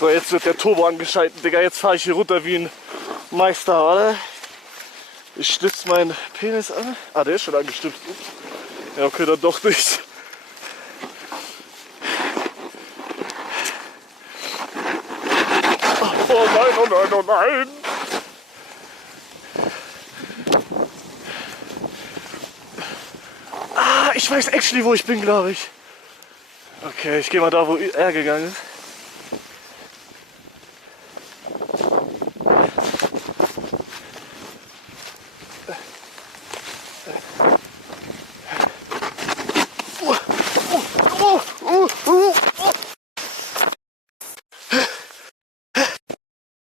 So, jetzt wird der Turbo angeschaltet, Digga. Jetzt fahre ich hier runter wie ein Meister, oder? Ich stütze meinen Penis an. Ah, der ist schon angestützt. Ja, okay, dann doch nicht. Oh nein, oh nein, oh nein. Ah, ich weiß actually, wo ich bin, glaube ich. Okay, ich gehe mal da, wo er gegangen ist.